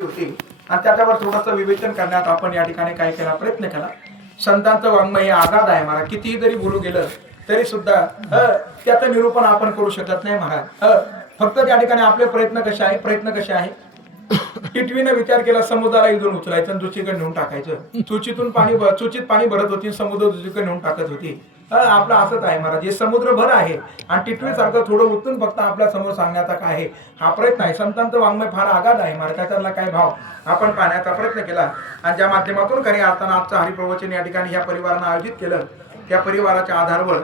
होती आणि त्याच्यावर थोडंसं विवेचन करण्यात आपण या ठिकाणी काय केला, प्रयत्न केला. संतांचं वाङ्मय हे आगाध आहे महाराज. कितीही जरी बोलू गेलं तरी सुद्धा त्याचं निरूपण आपण करू शकत नाही महाराज. फक्त त्या ठिकाणी आपले प्रयत्न कसे आहे टिटवीने विचार केला, समुद्राला इथून उचलायचं आणि दुसरीकडे नेऊन टाकायचं. चुचीत पाणी भरत होती, समुद्र दुसरीकडे नेऊन टाकत होती. आपलं असंच आहे महाराज. हे समुद्र भर आहे आणि टिटवी सारखं थोडं उतरून फक्त आपल्या समोर सांगण्याचा काय आहे हा प्रयत्न आहे. संतांचं वाङ्मय फार आगाध आहे महाराज. त्याच्यातला काय भाव आपण पाहण्याचा प्रयत्न केला आणि ज्या माध्यमातून खरी अर्थानं आजचं हरिप्रवचन या ठिकाणी ह्या परिवारानं आयोजित केलं, त्या परिवाराच्या आधारावर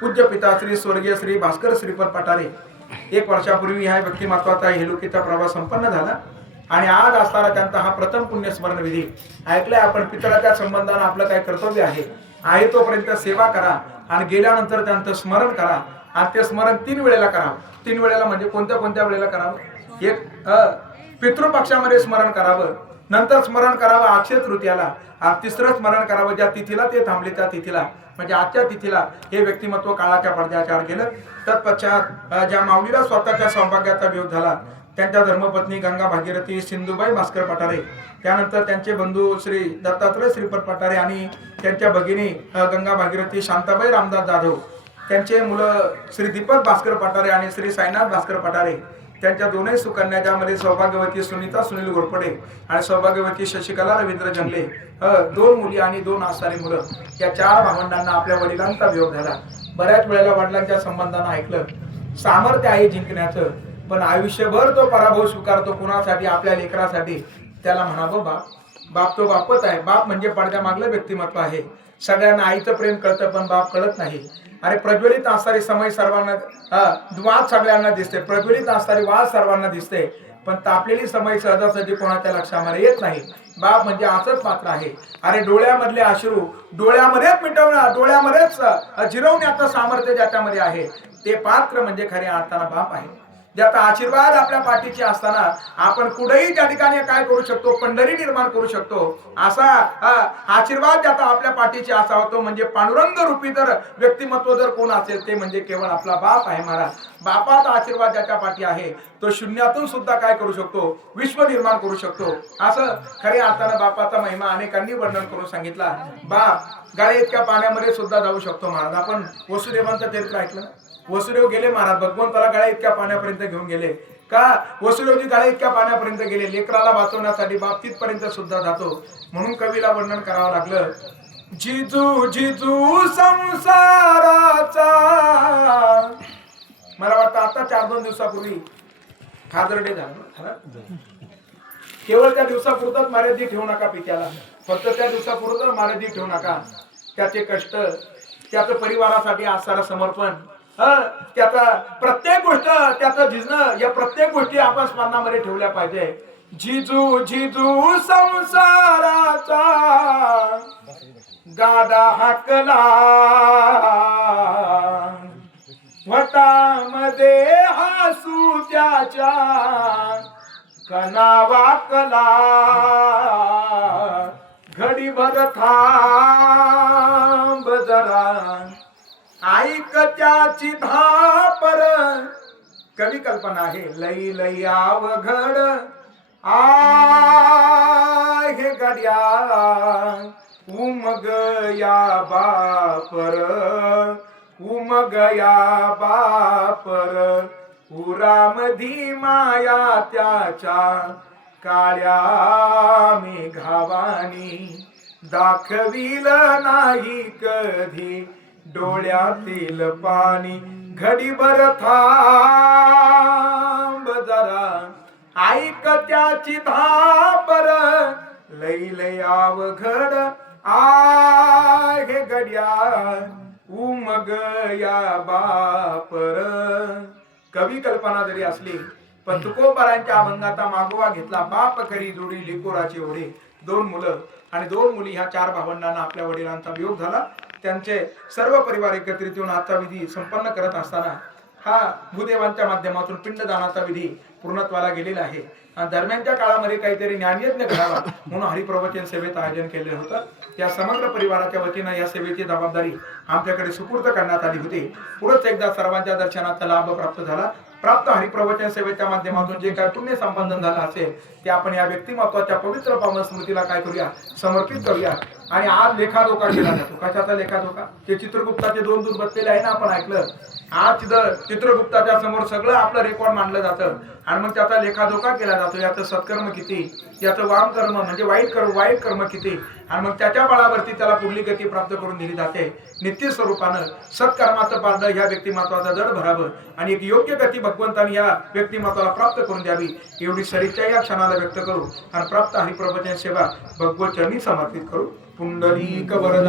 पूज्य पिता श्री स्वर्गीय श्री भास्कर श्रीपद पठारे 1 वर्षापूर्वी ह्या व्यक्तिमत्वाचा हेलुकीचा प्रवास संपन्न झाला आणि आज असताना त्यांचा हा प्रथम पुण्यस्मरण विधी ऐकलाय आपण. पितराच्या संबंधानं आपलं काय कर्तव्य आहे तोपर्यंत सेवा करा आणि गेल्यानंतर त्यांचं स्मरण करा आणि ते स्मरण 3 वेळेला करावं. 3 वेळेला म्हणजे कोणत्या वेळेला करावं? एक पितृपक्षामध्ये स्मरण करावं, नंतर स्मरण करावं अक्षय तृतीयाला, आणि तिसरं स्मरण करावं ज्या तिथीला ते थांबले त्या तिथीला, म्हणजे आजच्या तिथीला हे व्यक्तिमत्व काळाच्या पडद्याच्या आड गेलं. तत्पश्चात ज्या माऊलीला स्वतःच्या सौभाग्याचा वियोग झाला त्यांच्या धर्मपत्नी गंगा भागीरथी सिंधुबाई भास्कर पठारे, त्यानंतर त्यांचे बंधू श्री दत्तात्रय श्रीपद पठारे आणि त्यांच्या भगिनी गंगा भागीरथी शांताबाई रामदास जाधव, त्यांचे मुलं श्री दीपक भास्कर पठारे आणि श्री साईनाथ भास्कर पठारे, त्यांच्या दोनही सुकन्या ज्यामध्ये सौभाग्यवती सुनीता सुनील घोरपडे आणि सौभाग्यवती शशिकला रवींद्र जंगले, 2 मुली आणि 2 आसारी मुलं, या 4 भावंडांना आपल्या वडिलांचा वियोग झाला. बऱ्याच वेळेला वडिलांच्या संबंधानं ऐकलं, सामर्थ्य आहे जिंकण्याचं, पण आयुष्यभर तो पराभव स्वीकारतो कुणासाठी? आपल्या लेकरासाठी. त्याला म्हणावं बाप तो बापच आहे. बाप म्हणजे पडद्यामागलं व्यक्तिमत्व आहे. सगळ्यांना आईचं प्रेम कळतं पण बाप कळत नाही. अरे प्रज्वलित असणारी समय सर्वांना वाद सगळ्यांना दिसते, प्रज्वलित असणारी वाद सर्वांना दिसते, पण तापलेली समय सहजासहजी कोणाच्या लक्षामध्ये येत नाही. बाप म्हणजे असंच पात्र आहे. अरे डोळ्यामधले अश्रू डोळ्यामध्येच मिटवणं, डोळ्यामध्येच जिरवण्याचं सामर्थ्य ज्याच्यामध्ये आहे ते पात्र म्हणजे खऱ्या अर्थानं बाप आहे. ज्याचा आशीर्वाद आपल्या पाठीची असताना आपण कुठेही त्या ठिकाणी काय करू शकतो, पंढरी निर्माण करू शकतो. असा आशीर्वाद ज्याचा आपल्या पाठीची असावा तो म्हणजे पांडुरंग रूपी जर व्यक्तिमत्व जर कोण असेल ते म्हणजे केवळ आपला बाप आहे महाराज. बापाचा आशीर्वाद ज्याच्या पाठी आहे तो शून्यातून सुद्धा काय करू शकतो, विश्व निर्माण करू शकतो. असं खऱ्या अर्थानं बापाचा महिमा अनेकांनी वर्णन करून सांगितला. बाप गाळे इतक्या पाण्यामध्ये सुद्धा जाऊ शकतो महाराज. आपण वसुदेवांचं चरित्र ऐकलं ना, वसुदेव गेले महाराज भगवंताला गाळ्या इतक्या पाण्यापर्यंत घेऊन गेले का? वसुदेवजी गाळ्या इतक्या पाण्यापर्यंत गेले, लेकराला वाचवण्यासाठी बाप तिथपर्यंत सुद्धा जातो. म्हणून कवीला वर्णन करावं लागलं, जिजू जिजू संसाराचा. मला वाटतं आता 4-2 दिवसापूर्वी फादर डे झाला. केवळ त्या दिवसापुरतच मर्यादित ठेवू नका पित्याला, फक्त त्या दिवसापुरतच मर्यादित ठेवू नका. त्याचे कष्ट, त्याचं परिवारासाठी असणारं समर्पण, त्याचा प्रत्येक गोष्ट, त्याचं झिजणं, या प्रत्येक गोष्टी आपण स्मरणामध्ये ठेवल्या पाहिजे. जिजू जिजू संसाराचा गाडा हाकला, वटामध्ये हसू त्याच्या कणा वाकला, घडीभर थांब जरा ऐक त्याची धापर. कवी कल्पना आहे, लई लई अवघड आहे गड्या उमग या बापर, उमग या बापर, उरामधी माया त्याच्या काळ्या मेघावानी, दाखविल नाही कधी डोळ्यातील पाणी, घडीभर थांब जरा ऐक त्याची धापर, लई लई अवघड आहे गड्या उमग या बापर. कवी कल्पना जरी असली पण तुकोबारांच्या अभंगाचा मागोवा घेतला. बाप करी जोडी लेकोराची ओढे, 2 मुलं आणि 2 मुली ह्या 4 भावंडांना आपल्या वडिलांचा वियोग झाला. त्यांचे सर्व परिवार एकत्रित येऊन आजचा विधी संपन्न करत असताना हा भूदेवांच्या माध्यमातून पिंडदानाचा विधी पूर्णत्वाला गेलेला आहे. आणि दरम्यानच्या काळामध्ये काहीतरी ज्ञानयज्ञ घडावा म्हणून हरिप्रवचन सेवेचं आयोजन केले होतं. त्या समग्र परिवाराच्या वतीनं या सेवेची जबाबदारी आमच्याकडे सुपूर्द करण्यात आली होती. पुढेच एकदा सर्वांच्या दर्शनाचा लाभ प्राप्त झाला. प्राप्त हरिप्रवचन सेवेच्या माध्यमातून जे काय पुण्य संपादन झालं असेल ते आपण या व्यक्तिमत्वाच्या पवित्र पावन स्मृतीला काय करूया, समर्पित करूया. आणि आज लेखाजोखा केला जातो. कशाचा लेखाजोखा? ते चित्रगुप्ताचे 2 दूध बसलेले आहे ना, आपण ऐकलं. आज तिथं चित्रगुप्ताच्या समोर सगळं आपलं रेकॉर्ड मांडलं जातं आणि मग त्याचा लेखाजोखा केला जातो. याचं सत्कर्म किती, याचं वाम कर्म म्हणजे वाईट कर्म किती, आणि मग त्याच्या बळावरती त्याला पुढली गती प्राप्त करून दिली जाते. नित्य स्वरूपानं सत्कर्माचं पारड ह्या व्यक्तिमत्वाचा जड भरावं आणि एक योग्य गती भगवंतांनी या व्यक्तिमत्वाला प्राप्त करून द्यावी, एवढी सदिच्छा या क्षणाला व्यक्त करू आणि प्राप्त हरिप्रवचन सेवा भगवत चरणी समर्पित करू. पुंडलिक वरद